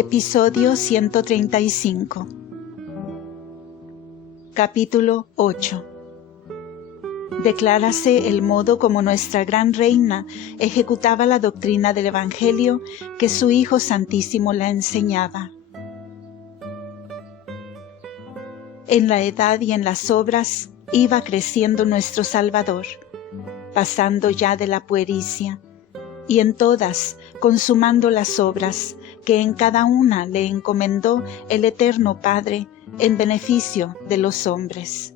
Episodio 135. Capítulo 8. Declárase el modo como nuestra gran reina ejecutaba la doctrina del Evangelio que su Hijo Santísimo la enseñaba. En la edad y en las obras iba creciendo nuestro Salvador, pasando ya de la puericia, y en todas consumando las obras que en cada una le encomendó el Eterno Padre en beneficio de los hombres.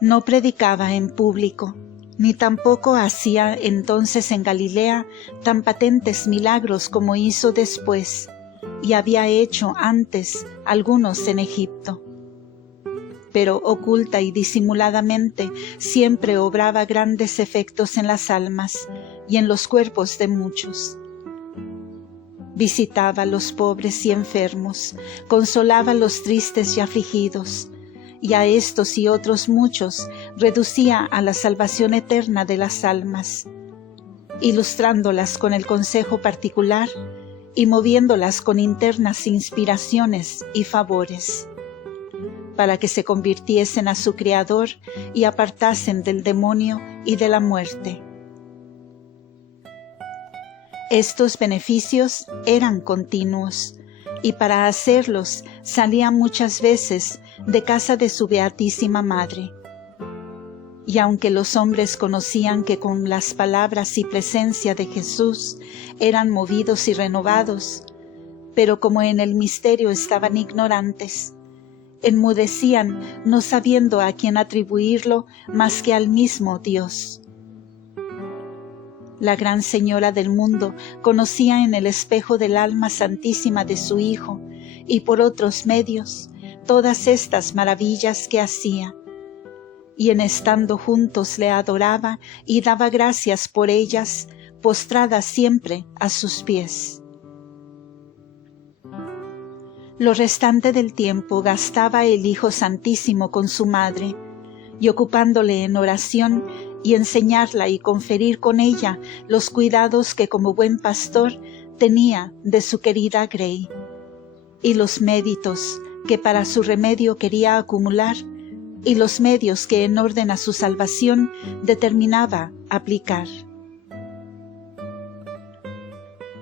No predicaba en público, ni tampoco hacía entonces en Galilea tan patentes milagros como hizo después, y había hecho antes algunos en Egipto. Pero oculta y disimuladamente siempre obraba grandes efectos en las almas y en los cuerpos de muchos. Visitaba a los pobres y enfermos, consolaba a los tristes y afligidos, y a estos y otros muchos reducía a la salvación eterna de las almas, ilustrándolas con el consejo particular y moviéndolas con internas inspiraciones y favores, para que se convirtiesen a su Creador y apartasen del demonio y de la muerte. Estos beneficios eran continuos, y para hacerlos salía muchas veces de casa de su Beatísima Madre. Y aunque los hombres conocían que con las palabras y presencia de Jesús eran movidos y renovados, pero como en el misterio estaban ignorantes, enmudecían no sabiendo a quién atribuirlo más que al mismo Dios. La gran Señora del mundo conocía en el espejo del alma santísima de su Hijo y por otros medios todas estas maravillas que hacía, y en estando juntos le adoraba y daba gracias por ellas, postrada siempre a sus pies. Lo restante del tiempo gastaba el Hijo Santísimo con su Madre, y ocupándole en oración y enseñarla y conferir con ella los cuidados que como buen pastor tenía de su querida Grey, y los méritos que para su remedio quería acumular, y los medios que en orden a su salvación determinaba aplicar.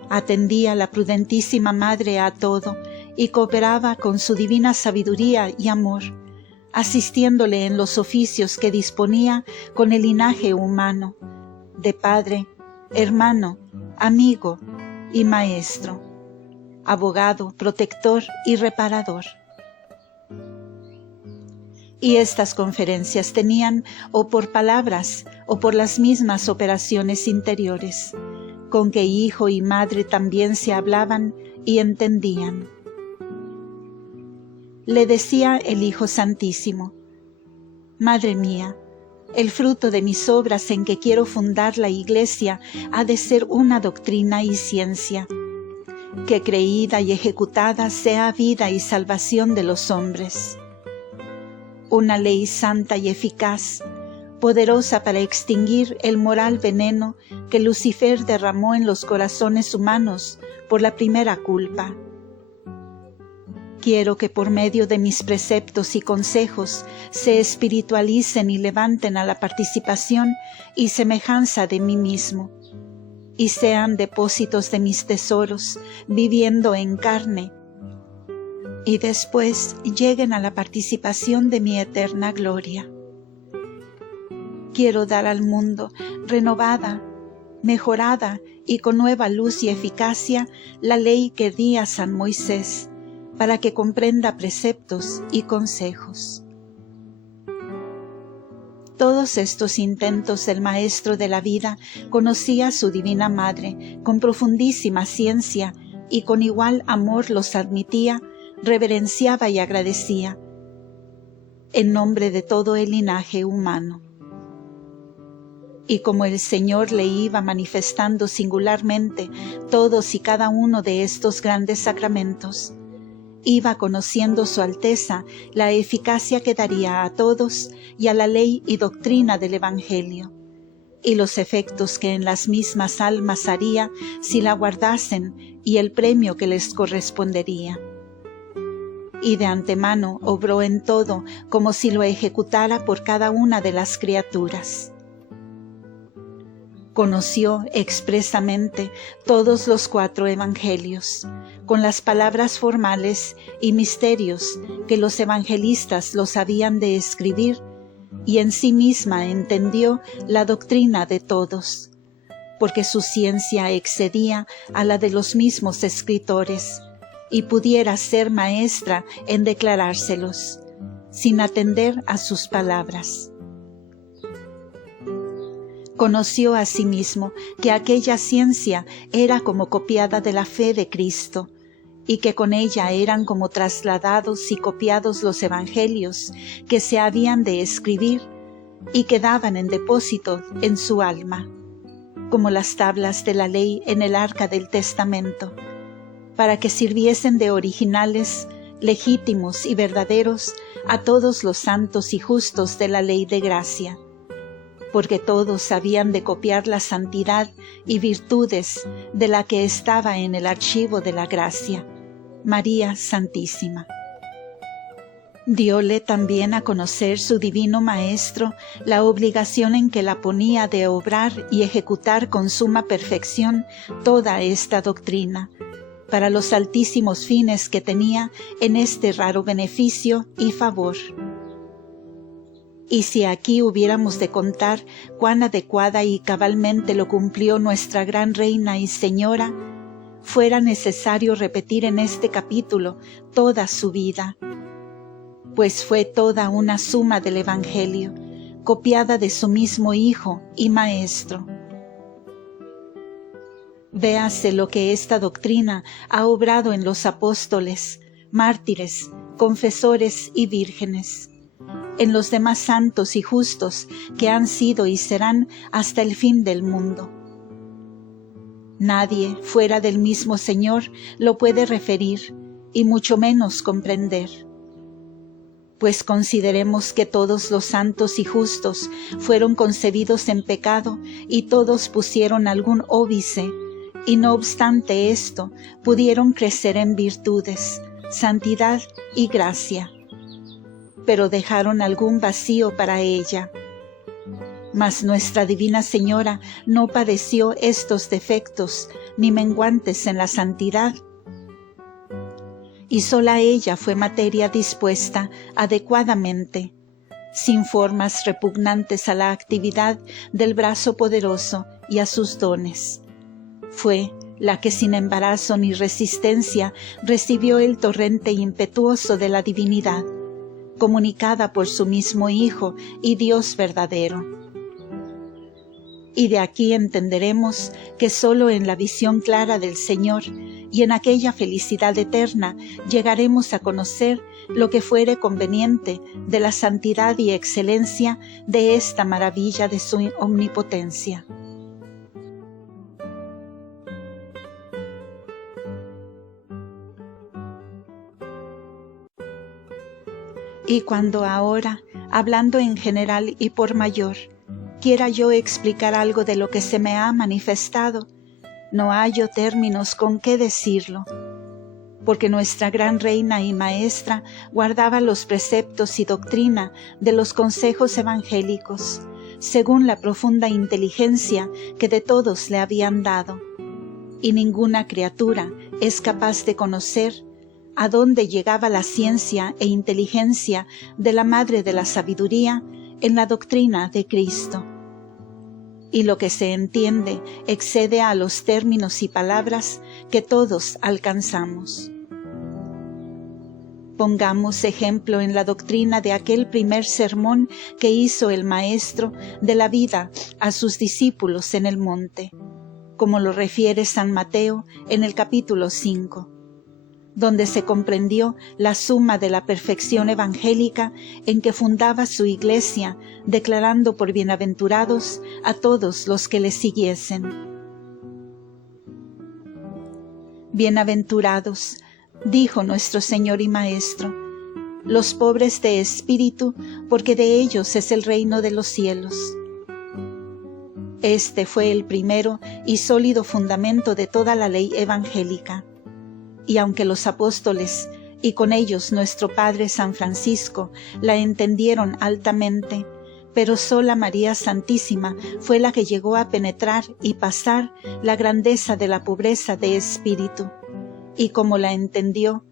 Atendía la prudentísima Madre a todo, y cooperaba con su divina sabiduría y amor, asistiéndole en los oficios que disponía con el linaje humano, de padre, hermano, amigo y maestro, abogado, protector y reparador. Y estas conferencias tenían o por palabras o por las mismas operaciones interiores, con que hijo y madre también se hablaban y entendían. Le decía el Hijo Santísimo: Madre mía, el fruto de mis obras en que quiero fundar la Iglesia ha de ser una doctrina y ciencia, que creída y ejecutada sea vida y salvación de los hombres. Una ley santa y eficaz, poderosa para extinguir el moral veneno que Lucifer derramó en los corazones humanos por la primera culpa. Quiero que por medio de mis preceptos y consejos se espiritualicen y levanten a la participación y semejanza de mí mismo, y sean depósitos de mis tesoros, viviendo en carne, y después lleguen a la participación de mi eterna gloria. Quiero dar al mundo, renovada, mejorada y con nueva luz y eficacia, la ley que di a San Moisés, para que comprenda preceptos y consejos. Todos estos intentos del Maestro de la vida conocía a su Divina Madre con profundísima ciencia y con igual amor los admitía, reverenciaba y agradecía, en nombre de todo el linaje humano. Y como el Señor le iba manifestando singularmente todos y cada uno de estos grandes sacramentos, iba conociendo su Alteza la eficacia que daría a todos y a la ley y doctrina del Evangelio, y los efectos que en las mismas almas haría si la guardasen y el premio que les correspondería. Y de antemano obró en todo como si lo ejecutara por cada una de las criaturas. Conoció expresamente todos los 4 evangelios, con las palabras formales y misterios que los evangelistas los habían de escribir, y en sí misma entendió la doctrina de todos, porque su ciencia excedía a la de los mismos escritores, y pudiera ser maestra en declarárselos, sin atender a sus palabras. Conoció asimismo que aquella ciencia era como copiada de la fe de Cristo, y que con ella eran como trasladados y copiados los evangelios que se habían de escribir y quedaban en depósito en su alma, como las tablas de la ley en el arca del testamento, para que sirviesen de originales, legítimos y verdaderos a todos los santos y justos de la ley de gracia, porque todos habían de copiar la santidad y virtudes de la que estaba en el archivo de la gracia, María Santísima. Dióle también a conocer su divino Maestro la obligación en que la ponía de obrar y ejecutar con suma perfección toda esta doctrina, para los altísimos fines que tenía en este raro beneficio y favor. Y si aquí hubiéramos de contar cuán adecuada y cabalmente lo cumplió nuestra gran Reina y Señora, fuera necesario repetir en este capítulo toda su vida, pues fue toda una suma del Evangelio, copiada de su mismo Hijo y Maestro. Véase lo que esta doctrina ha obrado en los apóstoles, mártires, confesores y vírgenes, en los demás santos y justos que han sido y serán hasta el fin del mundo. Nadie fuera del mismo Señor lo puede referir y mucho menos comprender. Pues consideremos que todos los santos y justos fueron concebidos en pecado y todos pusieron algún óbice, y no obstante esto pudieron crecer en virtudes, santidad y gracia, pero dejaron algún vacío para ella. Mas nuestra Divina Señora no padeció estos defectos ni menguantes en la santidad, y sola ella fue materia dispuesta adecuadamente, sin formas repugnantes a la actividad del brazo poderoso y a sus dones. Fue la que sin embarazo ni resistencia recibió el torrente impetuoso de la divinidad, comunicada por su mismo Hijo y Dios verdadero. Y de aquí entenderemos que sólo en la visión clara del Señor y en aquella felicidad eterna llegaremos a conocer lo que fuere conveniente de la santidad y excelencia de esta maravilla de su omnipotencia. Y cuando ahora, hablando en general y por mayor, quiera yo explicar algo de lo que se me ha manifestado, no hallo términos con qué decirlo, porque nuestra gran Reina y Maestra guardaba los preceptos y doctrina de los consejos evangélicos, según la profunda inteligencia que de todos le habían dado, y ninguna criatura es capaz de conocer a dónde llegaba la ciencia e inteligencia de la Madre de la Sabiduría en la doctrina de Cristo. Y lo que se entiende excede a los términos y palabras que todos alcanzamos. Pongamos ejemplo en la doctrina de aquel primer sermón que hizo el Maestro de la vida a sus discípulos en el monte, como lo refiere San Mateo en el capítulo 5. Donde se comprendió la suma de la perfección evangélica en que fundaba su Iglesia, declarando por bienaventurados a todos los que le siguiesen. Bienaventurados, dijo nuestro Señor y Maestro, los pobres de espíritu, porque de ellos es el reino de los cielos. Este fue el primero y sólido fundamento de toda la ley evangélica. Y aunque los apóstoles, y con ellos nuestro Padre San Francisco, la entendieron altamente, pero sola María Santísima fue la que llegó a penetrar y pasar la grandeza de la pobreza de espíritu, y como la entendió,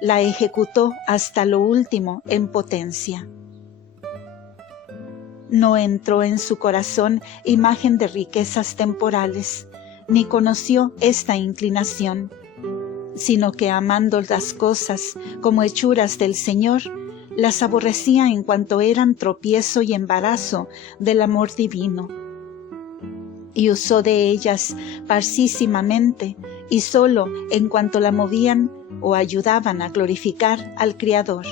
la ejecutó hasta lo último en potencia. No entró en su corazón imagen de riquezas temporales, ni conoció esta inclinación, sino que amando las cosas como hechuras del Señor, las aborrecía en cuanto eran tropiezo y embarazo del amor divino. Y usó de ellas parcísimamente, y sólo en cuanto la movían o ayudaban a glorificar al Criador.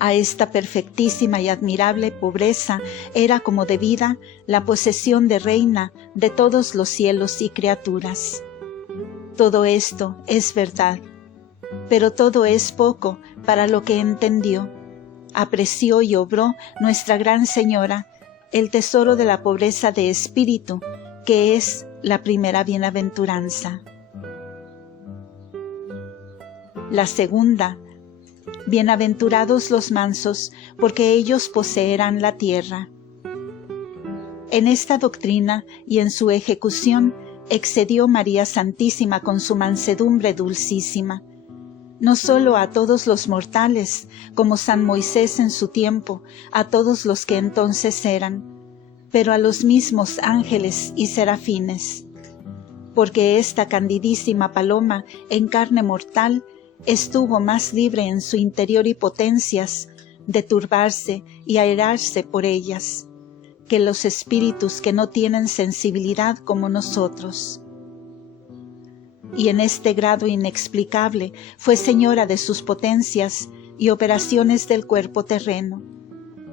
A esta perfectísima y admirable pobreza era como debida la posesión de reina de todos los cielos y criaturas. Todo esto es verdad, pero todo es poco para lo que entendió, apreció y obró Nuestra Gran Señora, el tesoro de la pobreza de espíritu, que es la primera bienaventuranza. La segunda: bienaventurados los mansos, porque ellos poseerán la tierra. En esta doctrina y en su ejecución excedió María Santísima con su mansedumbre dulcísima, no sólo a todos los mortales, como San Moisés en su tiempo, a todos los que entonces eran, pero a los mismos ángeles y serafines, porque esta candidísima paloma en carne mortal estuvo más libre en su interior y potencias de turbarse y airarse por ellas, que los espíritus que no tienen sensibilidad como nosotros. Y en este grado inexplicable fue señora de sus potencias y operaciones del cuerpo terreno,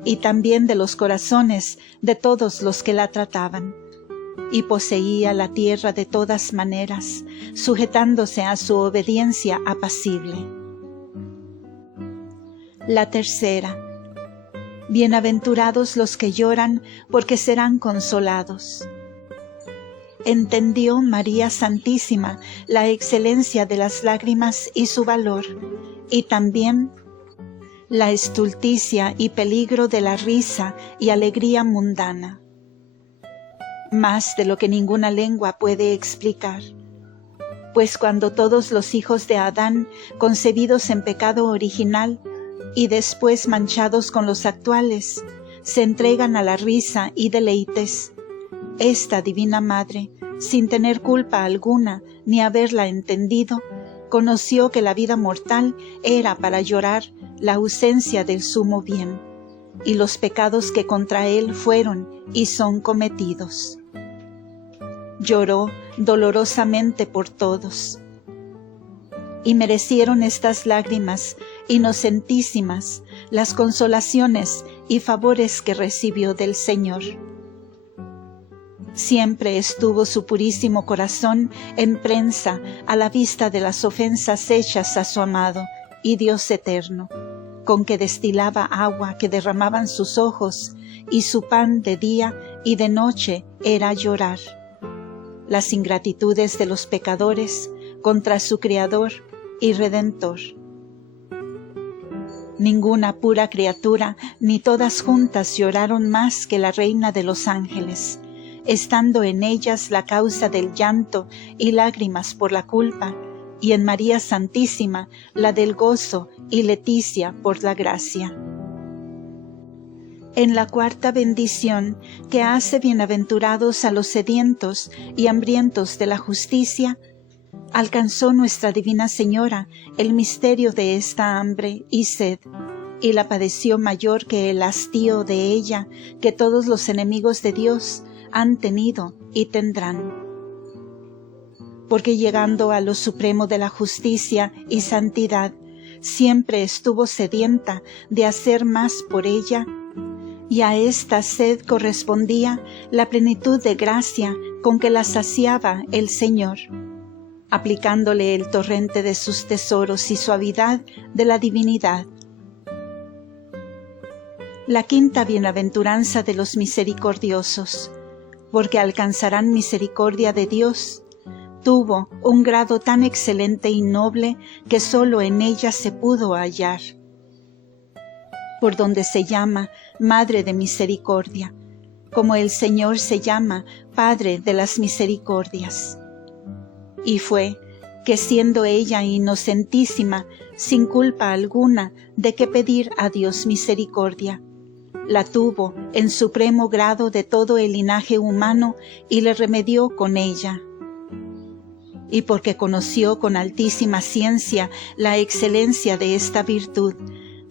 y también de los corazones de todos los que la trataban, y poseía la tierra de todas maneras, sujetándose a su obediencia apacible. La tercera: bienaventurados los que lloran, porque serán consolados. Entendió María Santísima la excelencia de las lágrimas y su valor, y también la estulticia y peligro de la risa y alegría mundana, más de lo que ninguna lengua puede explicar. Pues cuando todos los hijos de Adán, concebidos en pecado original y después manchados con los actuales, se entregan a la risa y deleites, esta Divina Madre, sin tener culpa alguna ni haberla entendido, conoció que la vida mortal era para llorar la ausencia del sumo bien, y los pecados que contra él fueron y son cometidos. Lloró dolorosamente por todos, y merecieron estas lágrimas inocentísimas las consolaciones y favores que recibió del Señor. Siempre estuvo su purísimo corazón en prensa a la vista de las ofensas hechas a su amado y Dios eterno, con que destilaba agua que derramaban sus ojos, y su pan de día y de noche era llorar las ingratitudes de los pecadores contra su Creador y Redentor. Ninguna pura criatura ni todas juntas lloraron más que la Reina de los Ángeles, estando en ellas la causa del llanto y lágrimas por la culpa, y en María Santísima la del gozo y leticia por la gracia. En la cuarta bendición, que hace bienaventurados a los sedientos y hambrientos de la justicia, alcanzó Nuestra Divina Señora el misterio de esta hambre y sed, y la padeció mayor que el hastío de ella, que todos los enemigos de Dios han tenido y tendrán. Porque llegando a lo supremo de la justicia y santidad, siempre estuvo sedienta de hacer más por ella, y a esta sed correspondía la plenitud de gracia con que la saciaba el Señor, aplicándole el torrente de sus tesoros y suavidad de la divinidad. La quinta bienaventuranza de los misericordiosos, porque alcanzarán misericordia de Dios, tuvo un grado tan excelente y noble que sólo en ella se pudo hallar. Por donde se llama Madre de Misericordia, como el Señor se llama Padre de las Misericordias. Y fue que siendo ella inocentísima, sin culpa alguna de que pedir a Dios misericordia, la tuvo en supremo grado de todo el linaje humano y le remedió con ella. Y porque conoció con altísima ciencia la excelencia de esta virtud,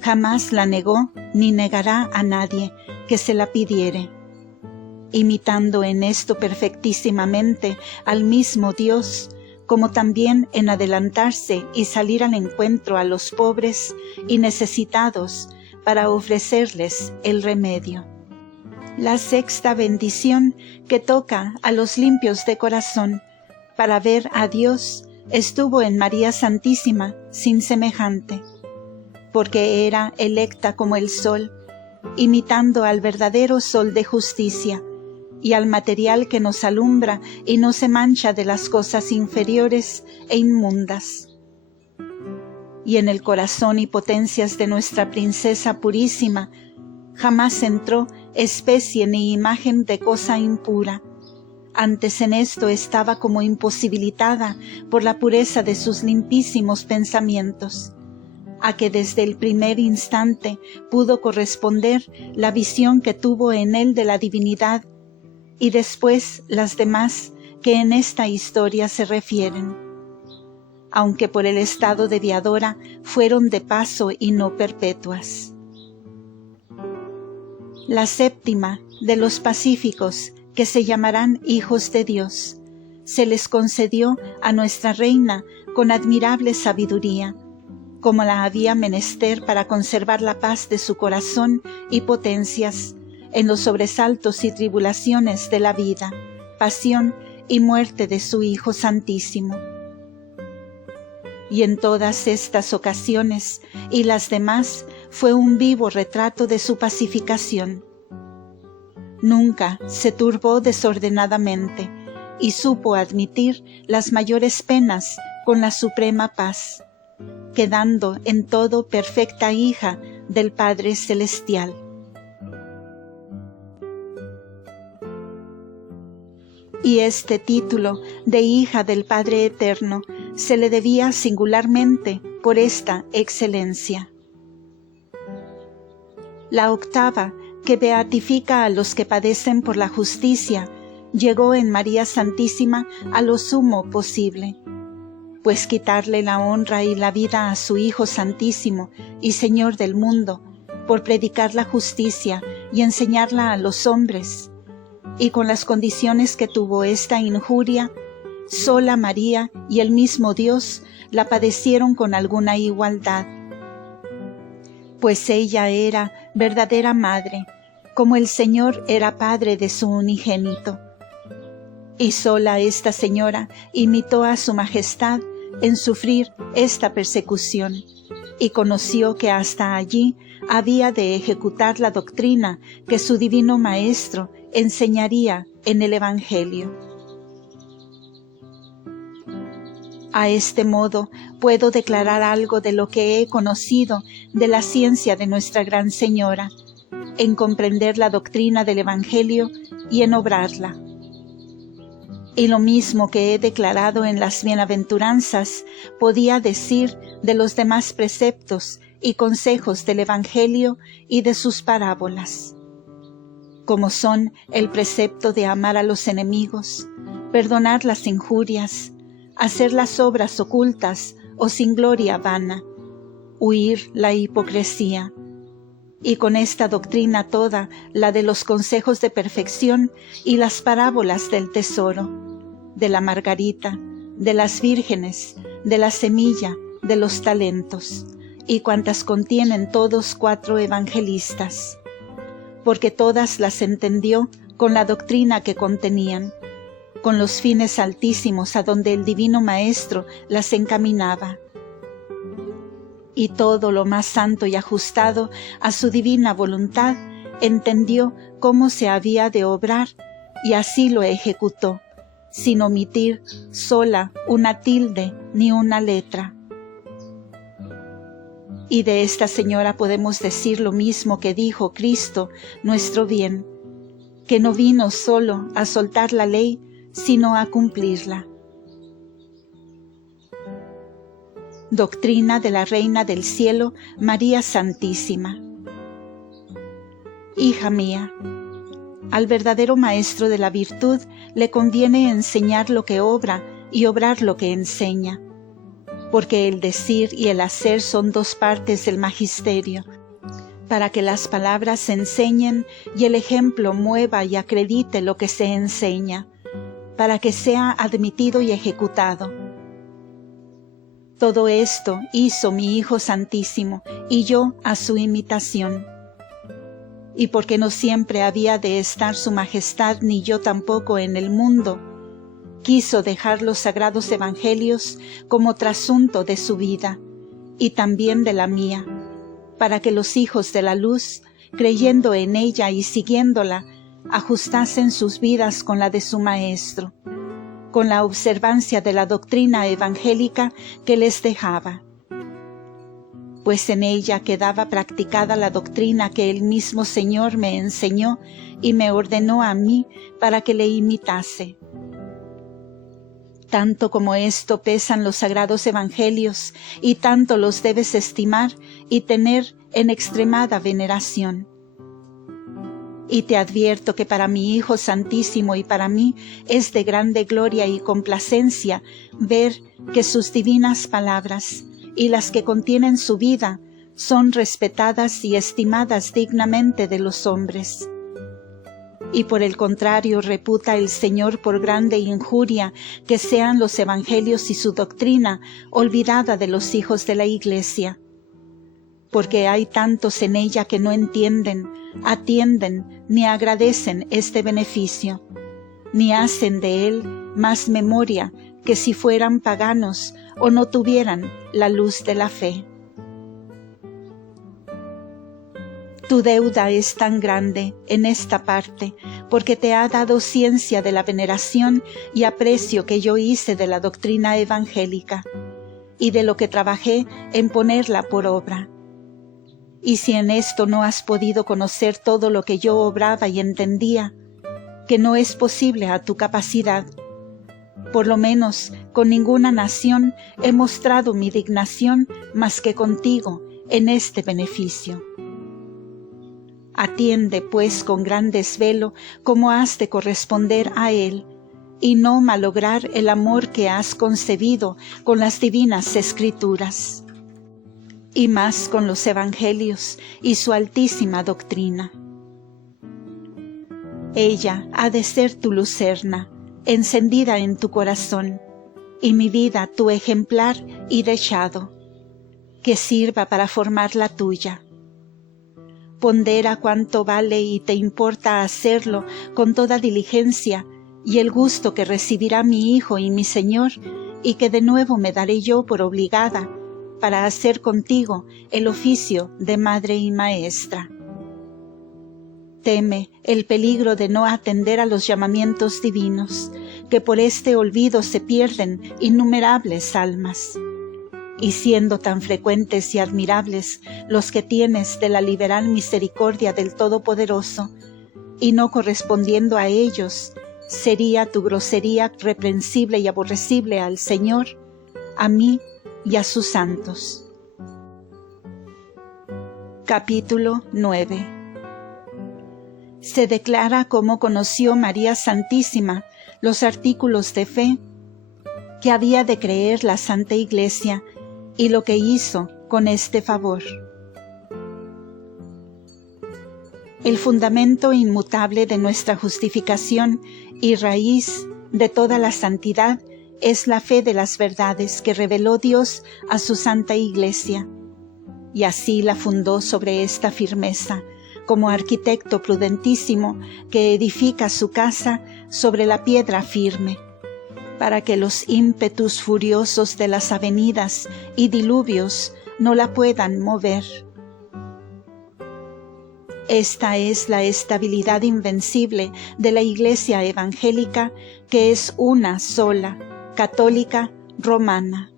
jamás la negó ni negará a nadie que se la pidiere. Imitando en esto perfectísimamente al mismo Dios, como también en adelantarse y salir al encuentro a los pobres y necesitados para ofrecerles el remedio. La sexta bendición que toca a los limpios de corazón para ver a Dios estuvo en María Santísima sin semejante, porque era electa como el sol, imitando al verdadero sol de justicia y al material que nos alumbra y no se mancha de las cosas inferiores e inmundas. Y en el corazón y potencias de nuestra princesa purísima jamás entró especie ni imagen de cosa impura. Antes en esto estaba como imposibilitada por la pureza de sus limpísimos pensamientos, a que desde el primer instante pudo corresponder la visión que tuvo en él de la divinidad, y después las demás que en esta historia se refieren, aunque por el estado de viadora fueron de paso y no perpetuas. La séptima de los pacíficos que se llamarán hijos de Dios, se les concedió a nuestra reina con admirable sabiduría, como la había menester para conservar la paz de su corazón y potencias en los sobresaltos y tribulaciones de la vida, pasión y muerte de su Hijo Santísimo. Y en todas estas ocasiones y las demás fue un vivo retrato de su pacificación. Nunca se turbó desordenadamente y supo admitir las mayores penas con la suprema paz, quedando en todo perfecta hija del Padre Celestial. Y este título de hija del Padre Eterno se le debía singularmente por esta excelencia. La octava, que beatifica a los que padecen por la justicia, llegó en María Santísima a lo sumo posible, pues quitarle la honra y la vida a su Hijo Santísimo y Señor del mundo, por predicar la justicia y enseñarla a los hombres, y con las condiciones que tuvo esta injuria, sola María y el mismo Dios la padecieron con alguna igualdad, pues ella era verdadera madre, como el Señor era Padre de su unigénito. Y sola esta señora imitó a su majestad en sufrir esta persecución, y conoció que hasta allí había de ejecutar la doctrina que su divino Maestro enseñaría en el Evangelio. A este modo puedo declarar algo de lo que he conocido de la ciencia de Nuestra Gran Señora, en comprender la doctrina del Evangelio y en obrarla. Y lo mismo que he declarado en las bienaventuranzas, podía decir de los demás preceptos y consejos del Evangelio y de sus parábolas, como son el precepto de amar a los enemigos, perdonar las injurias, hacer las obras ocultas o sin gloria vana, huir la hipocresía, y con esta doctrina toda, la de los consejos de perfección y las parábolas del tesoro, de la margarita, de las vírgenes, de la semilla, de los talentos, y cuantas contienen todos 4 evangelistas, porque todas las entendió con la doctrina que contenían, con los fines altísimos a donde el Divino Maestro las encaminaba, y todo lo más santo y ajustado a su divina voluntad entendió cómo se había de obrar y así lo ejecutó, sin omitir sola una tilde ni una letra. Y de esta señora podemos decir lo mismo que dijo Cristo, nuestro bien, que no vino solo a soltar la ley, sino a cumplirla. Doctrina de la Reina del Cielo, María Santísima. Hija mía, al verdadero maestro de la virtud le conviene enseñar lo que obra y obrar lo que enseña, porque el decir y el hacer son dos partes del magisterio, para que las palabras enseñen y el ejemplo mueva y acredite lo que se enseña, para que sea admitido y ejecutado. Todo esto hizo mi Hijo Santísimo, y yo a su imitación. Y porque no siempre había de estar su majestad ni yo tampoco en el mundo, quiso dejar los sagrados evangelios como trasunto de su vida, y también de la mía, para que los hijos de la luz, creyendo en ella y siguiéndola, ajustasen sus vidas con la de su Maestro, con la observancia de la doctrina evangélica que les dejaba. Pues en ella quedaba practicada la doctrina que el mismo Señor me enseñó y me ordenó a mí para que le imitase. Tanto como esto pesan los sagrados evangelios, y tanto los debes estimar y tener en extremada veneración. Y te advierto que para mi Hijo Santísimo y para mí es de grande gloria y complacencia ver que sus divinas palabras y las que contienen su vida son respetadas y estimadas dignamente de los hombres. Y por el contrario reputa el Señor por grande injuria que sean los evangelios y su doctrina olvidada de los hijos de la Iglesia, porque hay tantos en ella que no entienden, atienden ni agradecen este beneficio, ni hacen de él más memoria que si fueran paganos o no tuvieran la luz de la fe. Tu deuda es tan grande en esta parte, porque te ha dado ciencia de la veneración y aprecio que yo hice de la doctrina evangélica, y de lo que trabajé en ponerla por obra. Y si en esto no has podido conocer todo lo que yo obraba y entendía, que no es posible a tu capacidad, por lo menos con ninguna nación he mostrado mi dignación más que contigo en este beneficio. Atiende pues con gran desvelo cómo has de corresponder a él, y no malograr el amor que has concebido con las divinas escrituras, y más con los evangelios y su altísima doctrina. Ella ha de ser tu lucerna, encendida en tu corazón, y mi vida tu ejemplar y dechado, que sirva para formar la tuya. Pondera cuánto vale y te importa hacerlo con toda diligencia, y el gusto que recibirá mi Hijo y mi Señor, y que de nuevo me daré yo por obligada, para hacer contigo el oficio de madre y maestra. Teme el peligro de no atender a los llamamientos divinos, que por este olvido se pierden innumerables almas. Y siendo tan frecuentes y admirables los que tienes de la liberal misericordia del Todopoderoso, y no correspondiendo a ellos, sería tu grosería reprensible y aborrecible al Señor, a mí y a sus santos. Capítulo 9. Se declara cómo conoció María Santísima los artículos de fe que había de creer la Santa Iglesia y lo que hizo con este favor. El fundamento inmutable de nuestra justificación y raíz de toda la santidad es la fe de las verdades que reveló Dios a su Santa Iglesia, y así la fundó sobre esta firmeza, como arquitecto prudentísimo que edifica su casa sobre la piedra firme, para que los ímpetus furiosos de las avenidas y diluvios no la puedan mover. Esta es la estabilidad invencible de la Iglesia evangélica, que es una sola, católica, romana.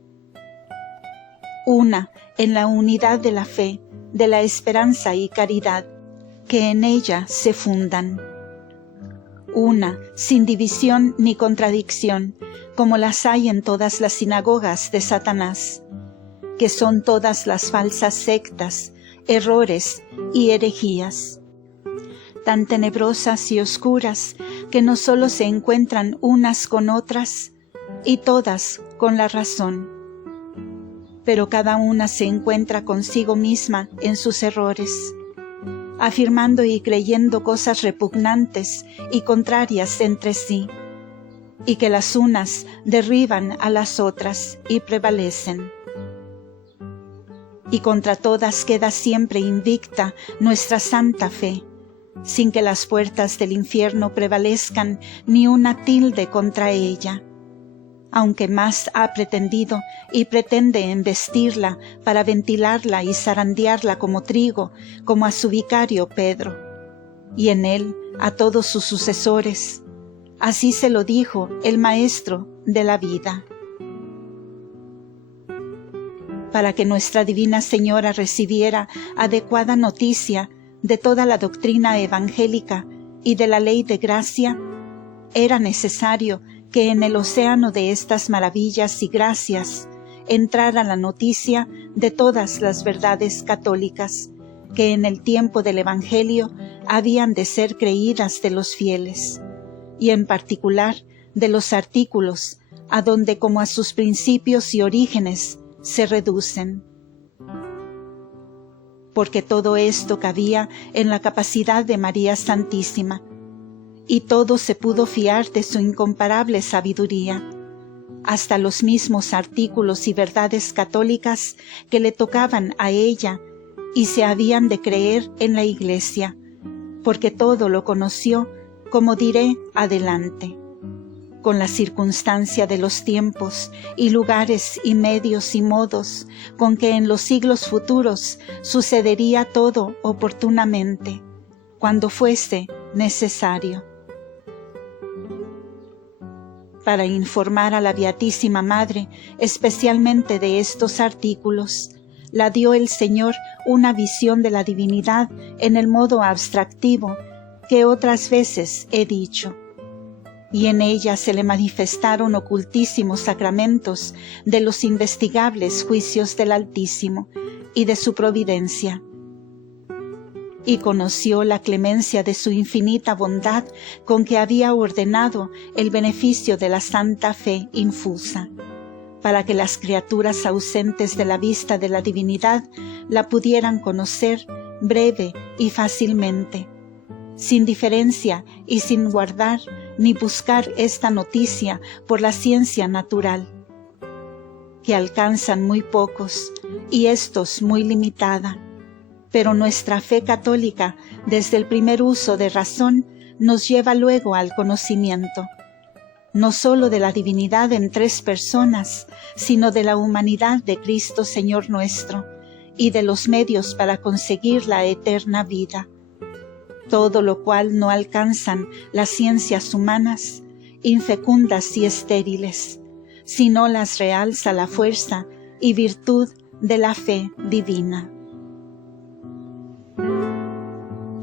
Una en la unidad de la fe, de la esperanza y caridad, que en ella se fundan. Una sin división ni contradicción, como las hay en todas las sinagogas de Satanás, que son todas las falsas sectas, errores y herejías, tan tenebrosas y oscuras que no solo se encuentran unas con otras, y todas con la razón, pero cada una se encuentra consigo misma en sus errores, afirmando y creyendo cosas repugnantes y contrarias entre sí, y que las unas derriban a las otras y prevalecen. Y contra todas queda siempre invicta nuestra santa fe, sin que las puertas del infierno prevalezcan ni una tilde contra ella, aunque más ha pretendido y pretende embestirla para ventilarla y zarandearla como trigo, como a su vicario Pedro, y en él a todos sus sucesores. Así se lo dijo el Maestro de la vida. Para que nuestra Divina Señora recibiera adecuada noticia de toda la doctrina evangélica y de la ley de gracia, era necesario que en el océano de estas maravillas y gracias entrara la noticia de todas las verdades católicas que en el tiempo del Evangelio habían de ser creídas de los fieles, y en particular de los artículos, a donde como a sus principios y orígenes se reducen. Porque todo esto cabía en la capacidad de María Santísima, y todo se pudo fiar de su incomparable sabiduría, hasta los mismos artículos y verdades católicas que le tocaban a ella y se habían de creer en la Iglesia, porque todo lo conoció, como diré adelante, con la circunstancia de los tiempos y lugares y medios y modos con que en los siglos futuros sucedería todo oportunamente, cuando fuese necesario. Para informar a la Beatísima Madre especialmente de estos artículos, la dio el Señor una visión de la divinidad en el modo abstractivo que otras veces he dicho, y en ella se le manifestaron ocultísimos sacramentos de los investigables juicios del Altísimo y de su providencia. Y conoció la clemencia de su infinita bondad con que había ordenado el beneficio de la santa fe infusa, para que las criaturas ausentes de la vista de la divinidad la pudieran conocer breve y fácilmente, sin diferencia y sin guardar ni buscar esta noticia por la ciencia natural, que alcanzan muy pocos y éstos muy limitada. Pero nuestra fe católica, desde el primer uso de razón, nos lleva luego al conocimiento, no sólo de la divinidad en tres personas, sino de la humanidad de Cristo Señor nuestro, y de los medios para conseguir la eterna vida. Todo lo cual no alcanzan las ciencias humanas, infecundas y estériles, sino las realza la fuerza y virtud de la fe divina.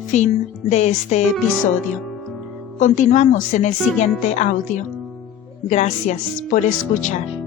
Fin de este episodio. Continuamos en el siguiente audio. Gracias por escuchar.